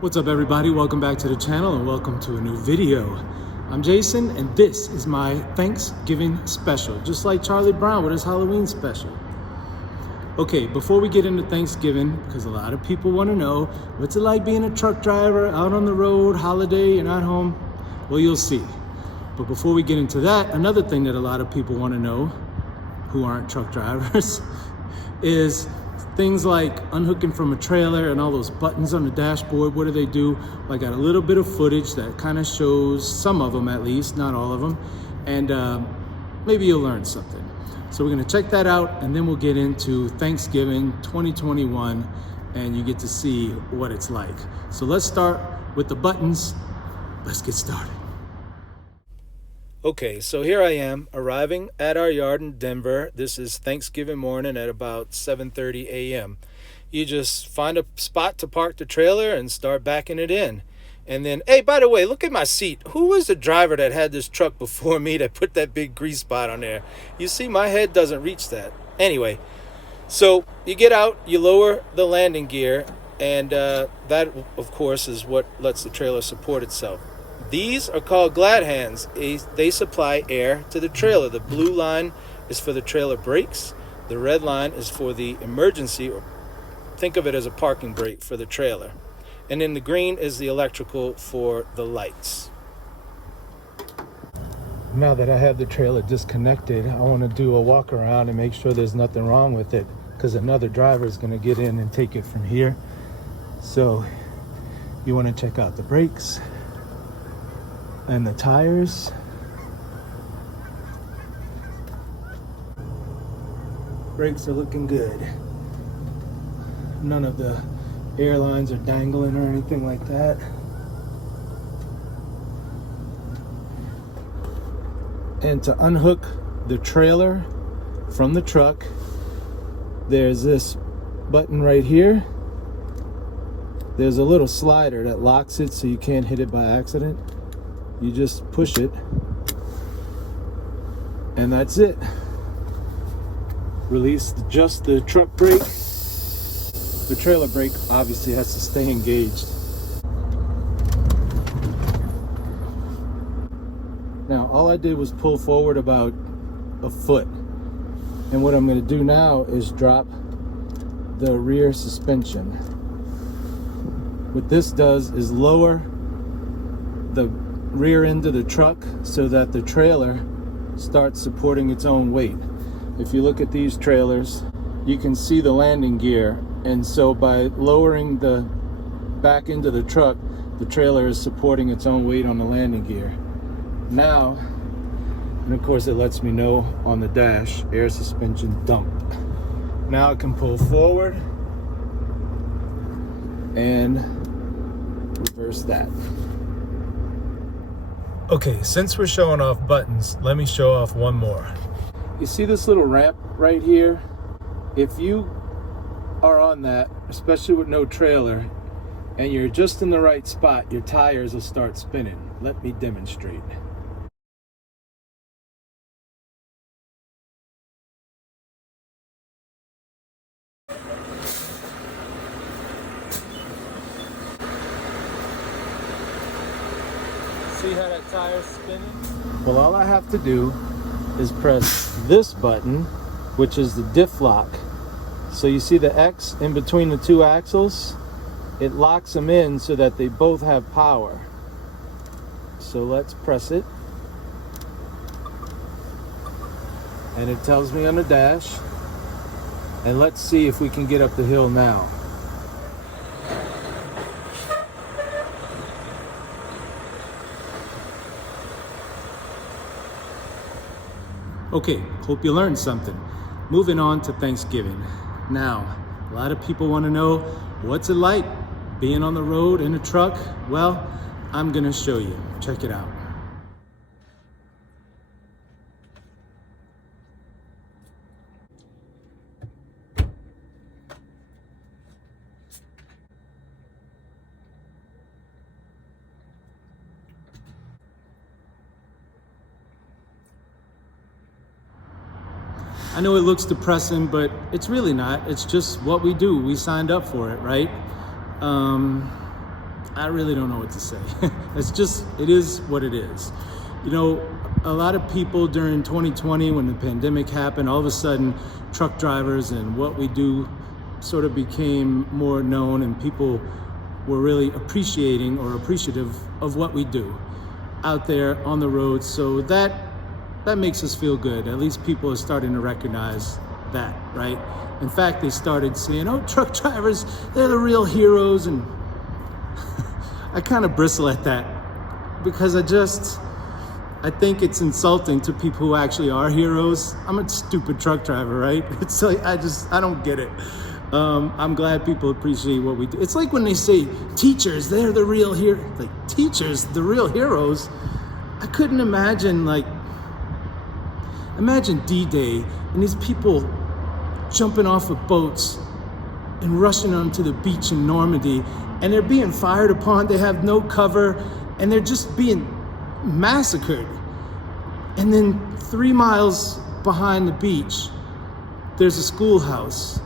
What's up everybody, welcome back to the channel and welcome to a new video. I'm Jason and this is my Thanksgiving special, just like Charlie Brown with his Halloween special. Okay, before we get into Thanksgiving, because a lot of people want to know, what's it like being a truck driver, out on the road, holiday, you're not home? Well, you'll see. But before we get into that, another thing that a lot of people want to know, who aren't truck drivers, is things like unhooking from a trailer and all those buttons on the dashboard. What do? I got a little bit of footage that kind of shows some of them, at least, not all of them, and maybe you'll learn something. So we're gonna check that out and then we'll get into Thanksgiving 2021 and you get to see what it's like. So let's start with the buttons. Let's get started. Okay, so here I am arriving at our yard in Denver. This is Thanksgiving morning at about 7:30 a.m. You just find a spot to park the trailer and start backing it in. And then, hey, by the way, look at my seat. Who was the driver that had this truck before me that put that big grease spot on there? You see, my head doesn't reach that. Anyway, so you get out, you lower the landing gear, and that, of course, is what lets the trailer support itself. These are called glad hands. They supply air to the trailer. The blue line is for the trailer brakes. The red line is for the emergency, or think of it as a parking brake for the trailer. And then the green is the electrical for the lights. Now that I have the trailer disconnected, I want to do a walk around and make sure there's nothing wrong with it, because another driver is going to get in and take it from here. So you want to check out the brakes and the tires. Brakes are looking good. None of the airlines are dangling or anything like that. And to unhook the trailer from the truck, there's this button right here. There's a little slider that locks it so you can't hit it by accident. You just push it, and that's it. Release just the truck brake. The trailer brake obviously has to stay engaged. Now, all I did was pull forward about a foot. And what I'm going to do now is drop the rear suspension. What this does is lower the rear end of the truck so that the trailer starts supporting its own weight. If you look at these trailers, you can see the landing gear, and so by lowering the back end of the truck, the trailer is supporting its own weight on the landing gear. Now, and of course it lets me know on the dash, air suspension dump. Now I can pull forward and reverse that. Okay, since we're showing off buttons, let me show off one more. You see this little ramp right here? If you are on that, especially with no trailer, and you're just in the right spot, your tires will start spinning. Let me demonstrate. See how that tire's spinning? Well, all I have to do is press this button, which is the Diff Lock. So you see the X in between the two axles? It locks them in so that they both have power. So let's press it. And it tells me on the dash. And let's see if we can get up the hill now. Okay, hope you learned something. Moving on to Thanksgiving. Now, a lot of people want to know, what's it like being on the road in a truck? Well, I'm gonna show you. Check it out. I know it looks depressing, but it's really not. It's just what we do. We signed up for it, right? I really don't know what to say. It is what it is. You know, a lot of people during 2020, when the pandemic happened, all of a sudden truck drivers and what we do sort of became more known, and people were really appreciative of what we do out there on the road. So that makes us feel good. At least people are starting to recognize that, right? In fact, they started saying, oh, truck drivers, they're the real heroes. And I kind of bristle at that because I think it's insulting to people who actually are heroes. I'm a stupid truck driver, right? It's like, I don't get it. I'm glad people appreciate what we do. It's like when they say teachers, they're the real heroes. Like, teachers, the real heroes. I couldn't imagine, imagine D-Day and these people jumping off of boats and rushing onto the beach in Normandy, and they're being fired upon. They have no cover, and they're just being massacred. And then 3 miles behind the beach, there's a schoolhouse,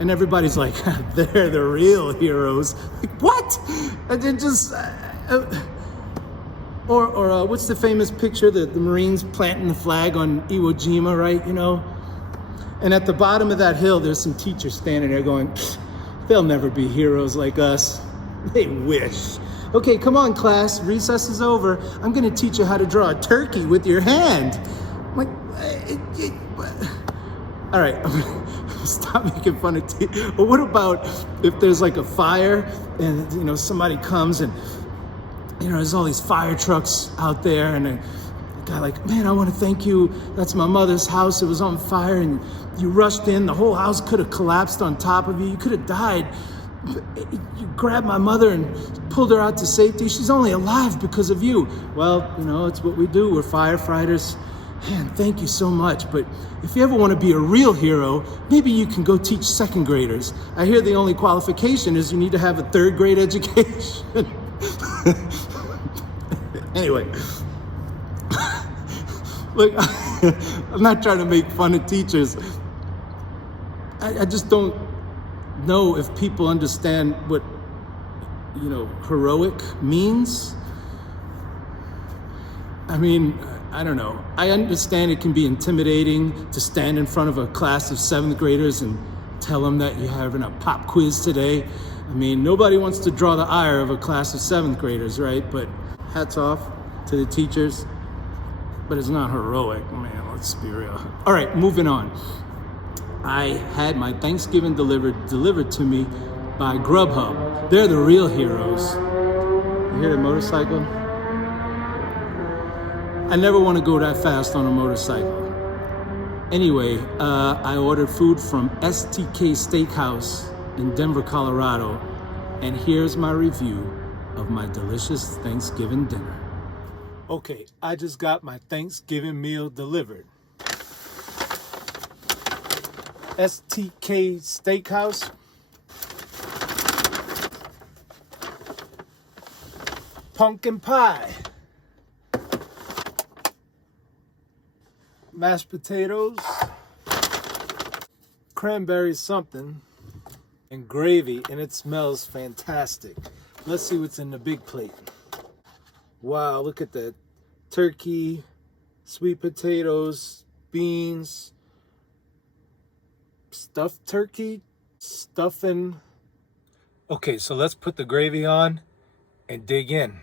and everybody's like, they're the real heroes. Like, what? And then just, what's the famous picture, the Marines planting the flag on Iwo Jima, right? You know? And at the bottom of that hill, there's some teachers standing there going, they'll never be heroes like us. They wish. Okay, come on, class. Recess is over. I'm going to teach you how to draw a turkey with your hand. I'm like, all right, stop making fun of teachers. But what about if there's like a fire and, you know, somebody comes and, you know, there's all these fire trucks out there, and a guy like, man, I want to thank you. That's my mother's house. It was on fire, and you rushed in. The whole house could have collapsed on top of you. You could have died. You grabbed my mother and pulled her out to safety. She's only alive because of you. Well, you know, it's what we do. We're firefighters. Man, thank you so much. But if you ever want to be a real hero, maybe you can go teach second graders. I hear the only qualification is you need to have a 3rd grade education. Anyway, look, I'm not trying to make fun of teachers. I just don't know if people understand what, you know, heroic means. I mean, I don't know. I understand it can be intimidating to stand in front of a class of 7th graders and tell them that you're having a pop quiz today. I mean, nobody wants to draw the ire of a class of 7th graders, right? But hats off to the teachers. But it's not heroic, man, let's be real. All right, moving on. I had my Thanksgiving delivered to me by Grubhub. They're the real heroes. You hear the motorcycle? I never want to go that fast on a motorcycle. Anyway, I ordered food from STK Steakhouse in Denver, Colorado, and here's my review of my delicious Thanksgiving dinner. Okay, I just got my Thanksgiving meal delivered. STK Steakhouse. Pumpkin pie. Mashed potatoes. Cranberry something. And gravy, and it smells fantastic. Let's see what's in the big plate. Wow, look at that. Turkey, sweet potatoes, beans, stuffed turkey, stuffing. Okay, so let's put the gravy on and dig in.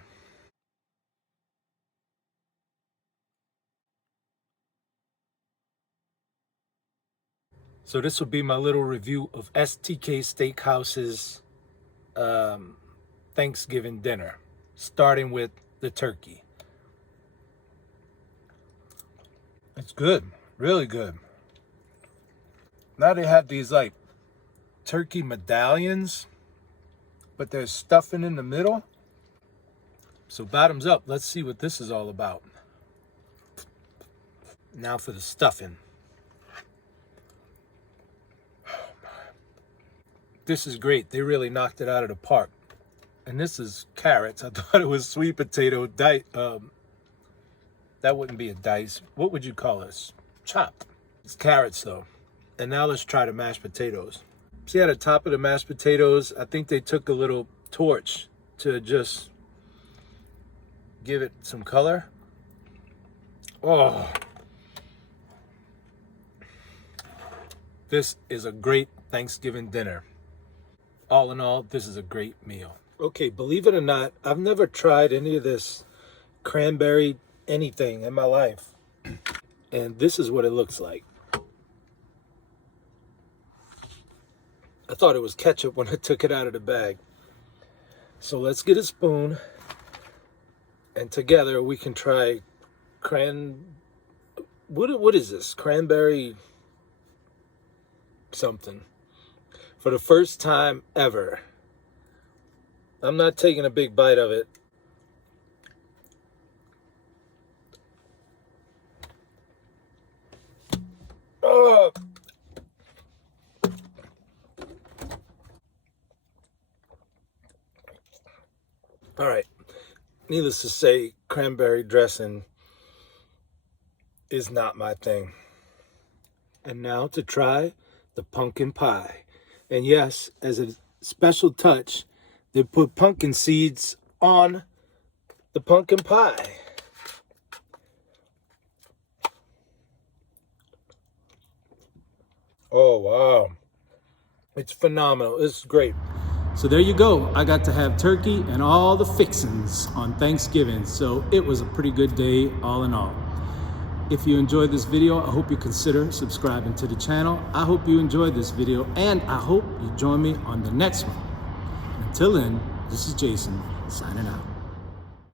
So this will be my little review of STK Steakhouse's Thanksgiving dinner, starting with the turkey. It's good, really good. Now they have these like turkey medallions, but there's stuffing in the middle. So bottoms up, let's see what this is all about. Now for the stuffing. This is great. They really knocked it out of the park. And this is carrots. I thought it was sweet potato. That wouldn't be a dice. What would you call this? Chopped. It's carrots though. And now let's try the mashed potatoes. See at the top of the mashed potatoes, I think they took a little torch to just give it some color. Oh, this is a great Thanksgiving dinner. All in all, this is a great meal. Okay, believe it or not, I've never tried any of this cranberry anything in my life. And this is what it looks like. I thought it was ketchup when I took it out of the bag. So let's get a spoon, and together we can try what is this? Cranberry something. For the first time ever. I'm not taking a big bite of it. Oh. All right. Needless to say, cranberry dressing is not my thing. And now to try the pumpkin pie. And yes, as a special touch, they put pumpkin seeds on the pumpkin pie. Oh, wow. It's phenomenal. It's great. So there you go. I got to have turkey and all the fixings on Thanksgiving. So it was a pretty good day all in all. If you enjoyed this video, I hope you consider subscribing to the channel. I hope you enjoyed this video, and I hope you join me on the next one. Until then, this is Jason signing out.